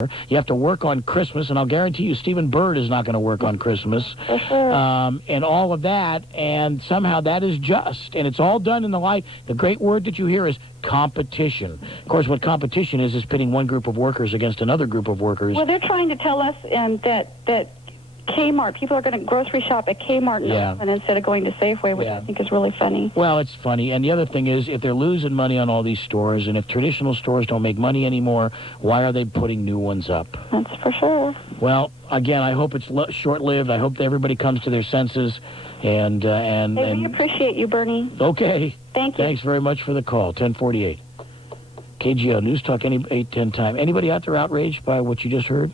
You have to work on Christmas, and I'll guarantee you Stephen Bird is not going to work on Christmas. And all of that, and somehow that is just. And it's all done in the light. The great word that you hear is competition. Of course, what competition is pitting one group of workers against another group of workers. Well, they're trying to tell us that Kmart, people are going to grocery shop at Kmart and instead of going to Safeway, which I think is really funny. Well, it's funny. And the other thing is, if they're losing money on all these stores, and if traditional stores don't make money anymore, why are they putting new ones up? That's for sure. Well, again, I hope it's short-lived. I hope that everybody comes to their senses. And we appreciate you, Bernie. Okay. Thank you. Thanks very much for the call. 1048. KGO News Talk, 810 time. Anybody out there outraged by what you just heard?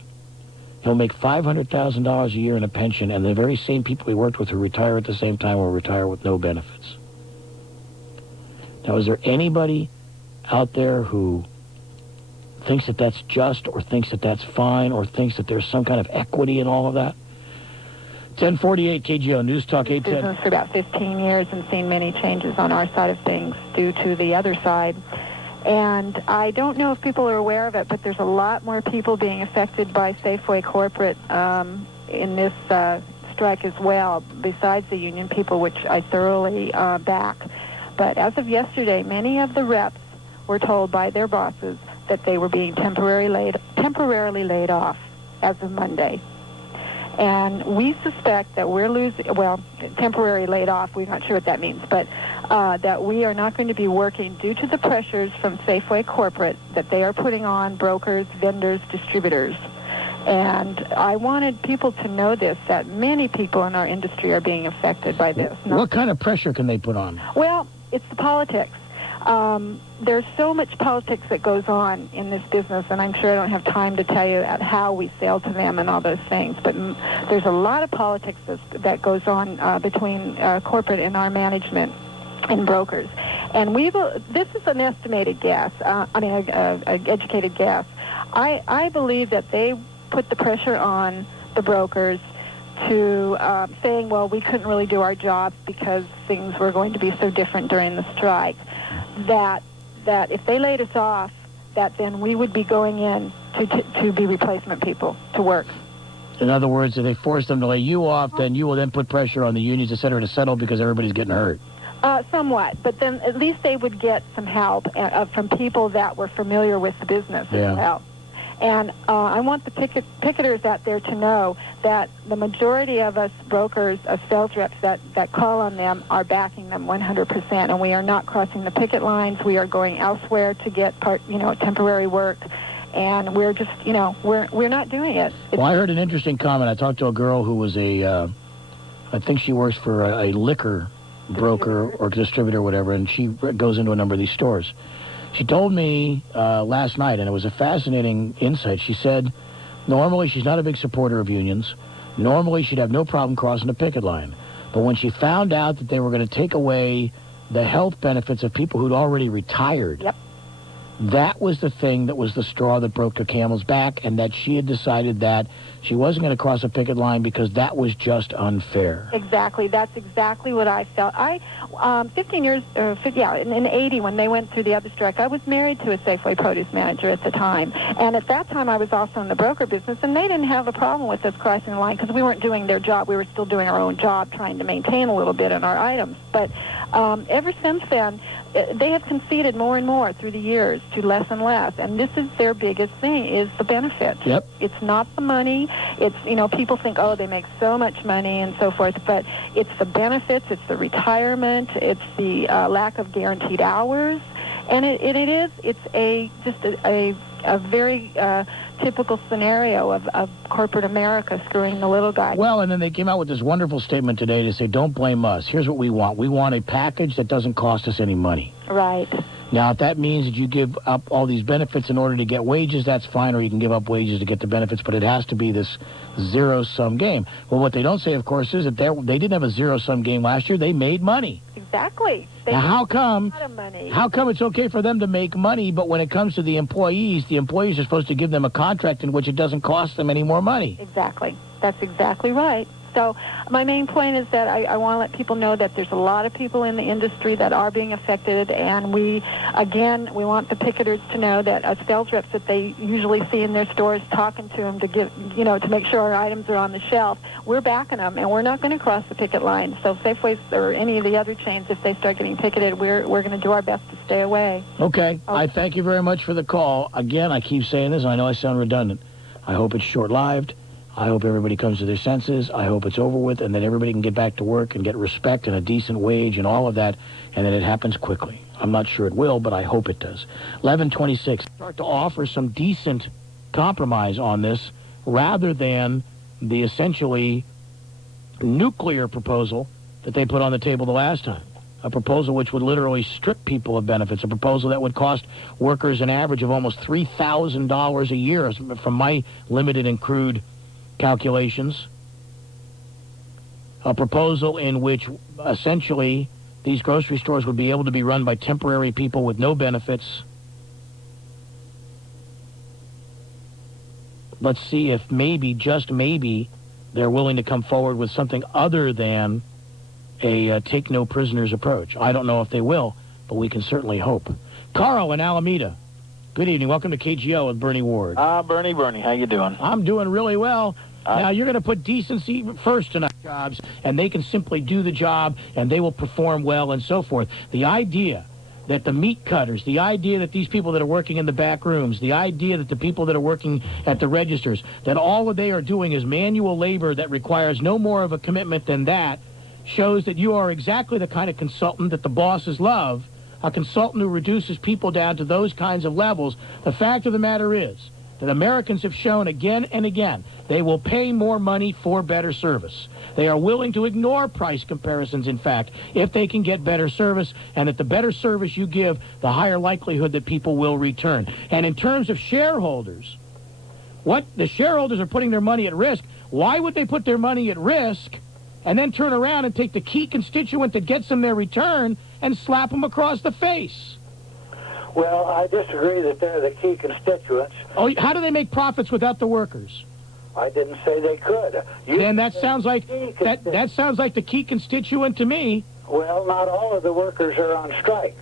He'll make $500,000 a year in a pension, and the very same people he worked with who retire at the same time will retire with no benefits. Now, is there anybody out there who thinks that that's just, or thinks that that's fine, or thinks that there's some kind of equity in all of that? 1048 KGO News Talk 810. Business for about 15 years and seen many changes on our side of things due to the other side. And I don't know if people are aware of it, but there's a lot more people being affected by Safeway corporate in this strike as well, besides the union people, which I thoroughly back. But as of yesterday, many of the reps were told by their bosses that they were being temporarily laid off as of Monday. And we suspect that we're losing, well, temporary laid off, we're not sure what that means, but that we are not going to be working due to the pressures from Safeway corporate that they are putting on brokers, vendors, distributors. And I wanted people to know this, that many people in our industry are being affected by this. What kind of pressure can they put on? Well, it's the politics. There's so much politics that goes on in this business, and I'm sure I don't have time to tell you how we sell to them and all those things, but there's a lot of politics that goes on between corporate and our management and brokers. And this is an estimated guess, an educated guess. I believe that they put the pressure on the brokers to saying, well, we couldn't really do our jobs because things were going to be so different during the strike, that if they laid us off, that then we would be going in to be replacement people to work. In other words, if they force them to lay you off, then you will then put pressure on the unions, et cetera, to settle because everybody's getting hurt. Somewhat, but then at least they would get some help from people that were familiar with the business as well. And I want the picketers out there to know that the majority of us brokers, sales reps that call on them are backing them 100%, and we are not crossing the picket lines. We are going elsewhere to get temporary work, and we're just, we're not doing it. Well, I heard an interesting comment. I talked to a girl who was I think she works for a liquor broker or distributor or whatever, and she goes into a number of these stores. She told me last night, and it was a fascinating insight. She said normally she's not a big supporter of unions. Normally she'd have no problem crossing a picket line. But when she found out that they were going to take away the health benefits of people who'd already retired, that was the thing that was the straw that broke the camel's back, and that she had decided that she wasn't going to cross a picket line because that was just unfair. Exactly. That's exactly what I felt. 15 years, in 80, when they went through the other strike, I was married to a Safeway produce manager at the time. And at that time, I was also in the broker business, and they didn't have a problem with us crossing the line because we weren't doing their job. We were still doing our own job, trying to maintain a little bit on our items. But ever since then, they have conceded more and more through the years to less and less. And this is their biggest thing, is the benefit. Yep. It's not the money. It's, people think, oh, they make so much money and so forth. But it's the benefits, it's the retirement, it's the lack of guaranteed hours. And it's a very typical scenario of corporate America screwing the little guy. Well, and then they came out with this wonderful statement today to say, don't blame us. Here's what we want. We want a package that doesn't cost us any money. Right. Now, if that means that you give up all these benefits in order to get wages, that's fine, or you can give up wages to get the benefits, but it has to be this zero-sum game. Well, what they don't say, of course, is that they didn't have a zero-sum game last year. They made money. Exactly. Now, how come it's okay for them to make money, but when it comes to the employees are supposed to give them a contract in which it doesn't cost them any more money? Exactly. That's exactly right. So my main point is that I want to let people know that there's a lot of people in the industry that are being affected, and we want the picketers to know that sales reps that they usually see in their stores talking to them to to make sure our items are on the shelf, we're backing them, and we're not going to cross the picket line. So Safeways or any of the other chains, if they start getting picketed, we're going to do our best to stay away. Okay. I thank you very much for the call. Again, I keep saying this, and I know I sound redundant. I hope it's short-lived. I hope everybody comes to their senses. I hope it's over with and that everybody can get back to work and get respect and a decent wage and all of that, and that it happens quickly. I'm not sure it will, but I hope it does. 1126. Start to offer some decent compromise on this rather than the essentially nuclear proposal that they put on the table the last time. A proposal which would literally strip people of benefits, a proposal that would cost workers an average of almost $3,000 a year, from my limited and crude calculations. A proposal in which essentially these grocery stores would be able to be run by temporary people with no benefits. Let's see if maybe, just maybe, they're willing to come forward with something other than a take-no-prisoners approach. I don't know if they will, but we can certainly hope. Carl in Alameda. Good evening. Welcome to KGO with Bernie Ward. Bernie, how you doing? I'm doing really well. Now, you're going to put decency first in our jobs, and they can simply do the job, and they will perform well, and so forth. The idea that the meat cutters, the idea that these people that are working in the back rooms, the idea that the people that are working at the registers, that all that they are doing is manual labor that requires no more of a commitment than that, shows that you are exactly the kind of consultant that the bosses love, a consultant who reduces people down to those kinds of levels. The fact of the matter is that Americans have shown again and again they will pay more money for better service. They are willing to ignore price comparisons, in fact, if they can get better service, and that the better service you give, the higher likelihood that people will return. And in terms of shareholders, what the shareholders are putting their money at risk, why would they put their money at risk and then turn around and take the key constituent that gets them their return and slap them across the face? Well, I disagree that they're the key constituents. Oh, how do they make profits without the workers? I didn't say they could. And that sounds like that sounds like the key constituent to me. Well, not all of the workers are on strike.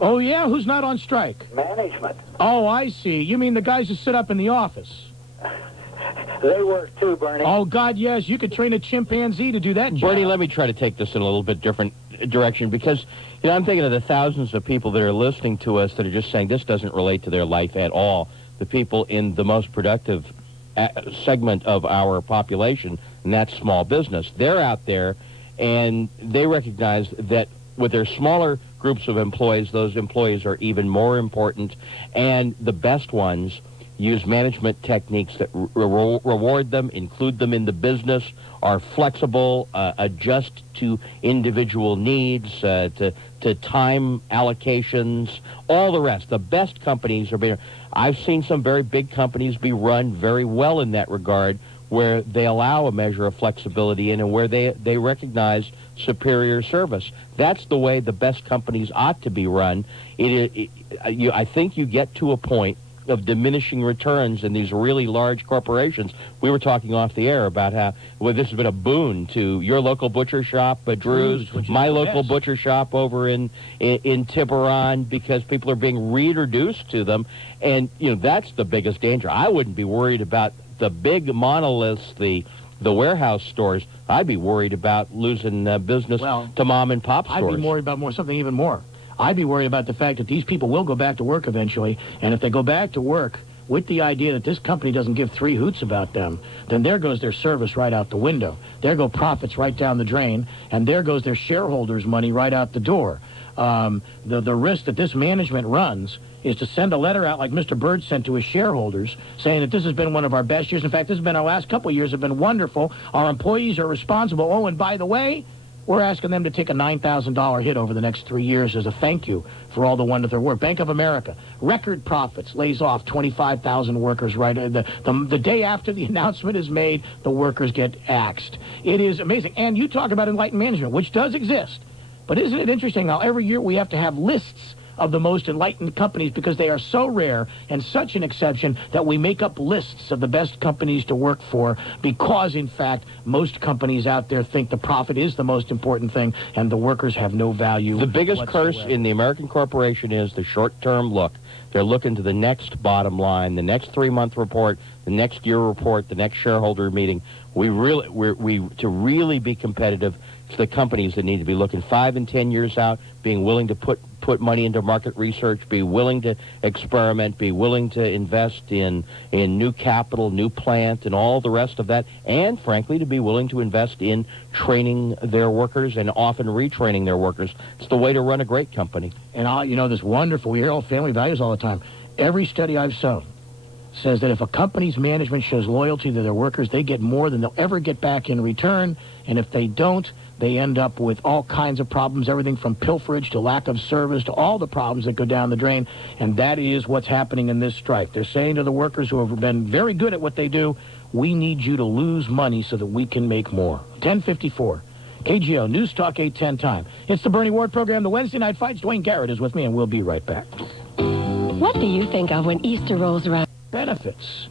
Oh, yeah? Who's not on strike? Management. Oh, I see. You mean the guys who sit up in the office? They work too, Bernie. Oh, God, yes. You could train a chimpanzee to do that job. Bernie, let me try to take this in a little bit different direction, because I'm thinking of the thousands of people that are listening to us that are just saying this doesn't relate to their life at all. The people in the most productive segment of our population, and that's small business. They're out there, and they recognize that with their smaller groups of employees, those employees are even more important, and the best ones use management techniques that reward them, include them in the business, are flexible, adjust to individual needs, to time allocations, all the rest. The best companies are being... I've seen some very big companies be run very well in that regard, where they allow a measure of flexibility in and where they recognize superior service. That's the way the best companies ought to be run. I think you get to a point of diminishing returns in these really large corporations. We were talking off the air about how this has been a boon to your local butcher shop, Drew's, my local butcher shop over in Tiburon, because people are being reintroduced to them, and that's the biggest danger. I wouldn't be worried about the big monoliths, the warehouse stores. I'd be worried about losing business to mom and pop stores. I'd be worried about something even more. I'd be worried about the fact that these people will go back to work eventually, and if they go back to work with the idea that this company doesn't give three hoots about them, then there goes their service right out the window. There go profits right down the drain, and there goes their shareholders' money right out the door. The risk that this management runs is to send a letter out like Mr. Bird sent to his shareholders saying that this has been one of our best years. In fact, this has been our last couple of years have been wonderful. Our employees are responsible. Oh, and by the way, we're asking them to take a $9,000 hit over the next 3 years as a thank you for all the wonderful work. Bank of America, record profits, lays off 25,000 workers right. The day after the announcement is made, the workers get axed. It is amazing. And you talk about enlightened management, which does exist. But isn't it interesting how every year we have to have lists of the most enlightened companies because they are so rare and such an exception that we make up lists of the best companies to work for because, in fact, most companies out there think the profit is the most important thing and the workers have no value. The biggest whatsoever. curse in the American corporation is the short-term look. They're looking to the next bottom line, the next 3-month report, the next year report, the next shareholder meeting. We to really be competitive, it's the companies that need to be looking 5 and 10 years out, being willing to put money into market research, be willing to experiment, be willing to invest in new capital, new plant, and all the rest of that, and frankly to be willing to invest in training their workers and often retraining their workers. It's the way to run a great company. And you know, this wonderful, we hear all family values all the time. Every study I've shown says that if a company's management shows loyalty to their workers, they get more than they'll ever get back in return. And if they don't, they end up with all kinds of problems, everything from pilferage to lack of service to all the problems that go down the drain. And that is what's happening in this strike. They're saying to the workers who have been very good at what they do, we need you to lose money so that we can make more. 1054. KGO, News Talk 810 time. It's the Bernie Ward program, the Wednesday Night Fights. Duane Garrett is with me, and we'll be right back. What do you think of when Easter rolls around? Benefits.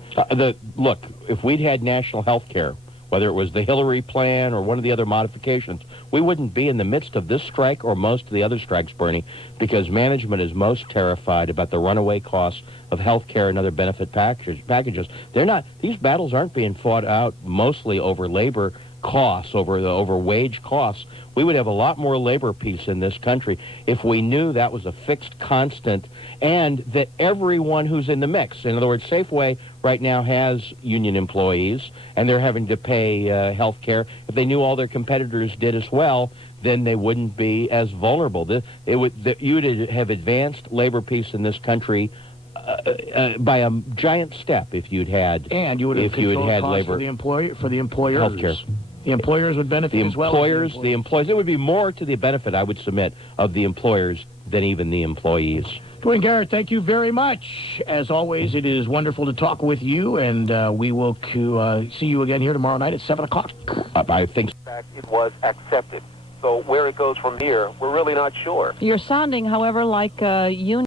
Look, if we'd had national health care, whether it was the Hillary plan or one of the other modifications, we wouldn't be in the midst of this strike or most of the other strikes, Bernie, because management is most terrified about the runaway costs of health care and other benefit packages. These battles aren't being fought out mostly over labor costs, over wage costs. We would have a lot more labor peace in this country if we knew that was a fixed constant and that everyone who's in the mix, in other words, Safeway right now has union employees and they're having to pay health care. If they knew all their competitors did as well, then they wouldn't be as vulnerable. You'd have advanced labor peace in this country by a giant step if you'd had labor for the employers. Healthcare. The employers would benefit as well. The employees. It would be more to the benefit, I would submit, of the employers than even the employees. Duane Garrett, thank you very much. As always, it is wonderful to talk with you, and we will see you again here tomorrow night at 7 o'clock. I think it was accepted. So where it goes from here, we're really not sure. You're sounding, however, like union.